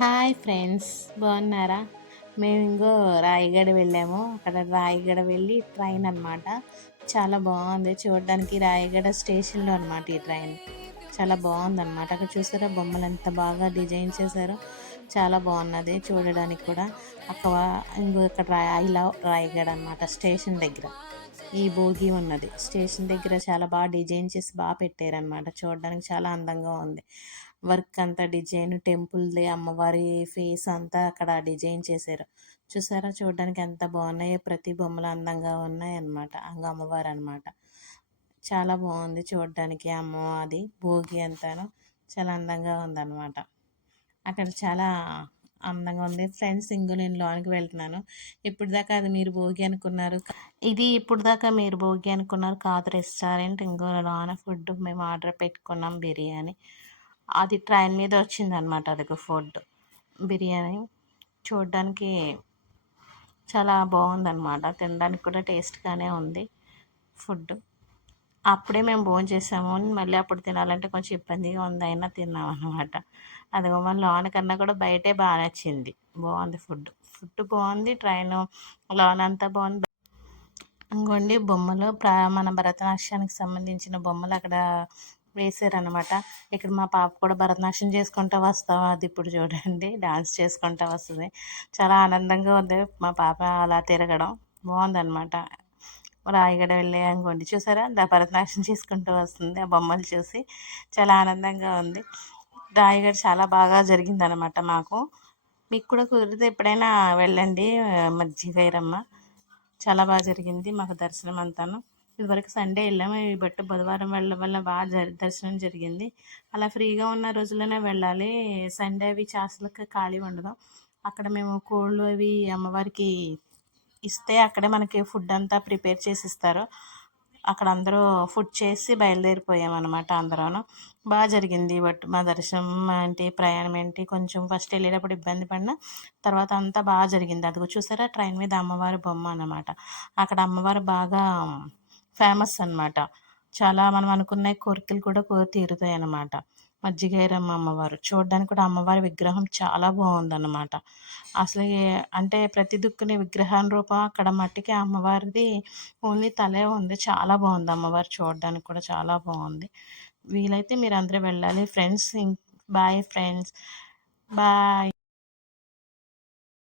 Hi friends బాగున్నారా? మేము ఇంకో రాయగడ వెళ్ళాము. అక్కడ రాయగడ వెళ్ళి ట్రైన్ అనమాట చాలా బాగుంది. చూడడానికి రాయగడ స్టేషన్లో అనమాట ఈ ట్రైన్. చాలా బాగుంది అనమాట అక్కడ చూసారా బొమ్మలు ఎంత బాగా డిజైన్ చేశారో. చాలా బాగున్నది చూడడానికి కూడా. అక్కడ ఇంకో ఇక్కడ లవ్ రాయగడ అనమాట స్టేషన్ దగ్గర. ఈ భోగి ఉన్నది. స్టేషన్ దగ్గర చాలా బాగా డిజైన్ చేసి బాగా పెట్టారనమాట చూడడానికి చాలా అందంగా ఉంది. వర్క్ అంతా డిజైన్ టెంపుల్ది అమ్మవారి ఫేస్ అంతా అక్కడ డిజైన్ చేశారు. చూసారా? చూడడానికి ఎంత బాగున్నాయో ప్రతి బొమ్మలు అందంగా ఉన్నాయి అనమాట అంగ అమ్మవారు అనమాట చాలా బాగుంది చూడడానికి అమ్మ అది భోగి అంతాను. చాలా అందంగా ఉందన్నమాట. అక్కడ చాలా అందంగా ఉంది. ఫ్రెండ్స్ ఇంకో నేను లోనికి వెళ్తున్నాను. ఇప్పుడు దాకా అది మీరు భోగి అనుకున్నారు. ఇది ఇప్పుడు దాకా మీరు భోగి అనుకున్నారు కాదు రెస్టారెంట్. ఇంకో లోన ఫుడ్ మేము ఆర్డర్ పెట్టుకున్నాం బిర్యానీ. అది ట్రైన్ మీద వచ్చిందనమాట అది ఫుడ్. బిర్యానీ చూడడానికి చాలా బాగుందన్నమాట. తినడానికి కూడా టేస్ట్గానే ఉంది ఫుడ్. అప్పుడే మేము భోజనం చేసాము. మళ్ళీ అప్పుడు తినాలంటే కొంచెం ఇబ్బందిగా ఉంది. అయినా తిన్నాం అనమాట అదిగో మన లోన కన్నా కూడా బయటే బాగా నచ్చింది. బాగుంది ఫుడ్. ఫుడ్ బాగుంది. ట్రైన్ లోన్ అంతా బాగుంది. ఇంకోండి బొమ్మలు. ప్రా మన భరతనాట్యానికి సంబంధించిన బొమ్మలు అక్కడ వేసారనమాట ఇక్కడ మా పాప కూడా భరతనాట్యం చేసుకుంటూ వస్తాం అది ఇప్పుడు చూడండి. డాన్స్ చేసుకుంటూ వస్తుంది. చాలా ఆనందంగా ఉంది. మా పాప అలా తిరగడం. బాగుందన్నమాట. రాయగడ వెళ్ళే అనుకోండి చూసారా? దా భరతనాట్యం చేసుకుంటూ వస్తుంది. ఆ బొమ్మలు చూసి చాలా ఆనందంగా ఉంది. రాయగడ చాలా బాగా జరిగిందనమాట మాకు. మీకు కూడా కుదిరితే ఎప్పుడైనా వెళ్ళండి మజ్జిగైరమ్మ చాలా బాగా జరిగింది మాకు దర్శనం అంతాను. ఇదివరకు సండే వెళ్ళాము. ఈ బట్టి బుధవారం వెళ్ళడం వల్ల బాగా దర్శనం జరిగింది. అలా ఫ్రీగా ఉన్న రోజుల్లోనే వెళ్ళాలి. సండే అవి చాసులకు ఖాళీ ఉండదు. అక్కడ మేము కోళ్ళు అవి అమ్మవారికి ఇస్తే అక్కడే మనకి ఫుడ్ అంతా ప్రిపేర్ చేసి ఇస్తారు అక్కడ అందరూ ఫుడ్ చేసి బయలుదేరిపోయామన్నమాట అనమాట బాగా జరిగింది బట్ మా దర్శనం ఏంటి ప్రయాణం ఏంటి కొంచెం ఫస్ట్ వెళ్ళేటప్పుడు ఇబ్బంది పడిన తర్వాత అంతా బాగా జరిగింది. అదిగో చూసారా ట్రైన్ మీద అమ్మవారి బొమ్మ అనమాట అక్కడ అమ్మవారు బాగా ఫేమస్ అనమాట చాలా మనం అనుకున్న కోరికలు కూడా తీరుతాయి అన్నమాట మజ్జిగైరమ్మ అమ్మవారు. చూడడానికి కూడా అమ్మవారి విగ్రహం చాలా బాగుందన్నమాట. అసలు అంటే ప్రతి దుక్కుని విగ్రహం రూపం అక్కడ మట్టికి అమ్మవారిది ఓన్లీ తలే ఉంది. చాలా బాగుంది అమ్మవారు చూడడానికి కూడా చాలా బాగుంది. వీలైతే మీరు అందరూ వెళ్ళాలి. Friends bye friends bye.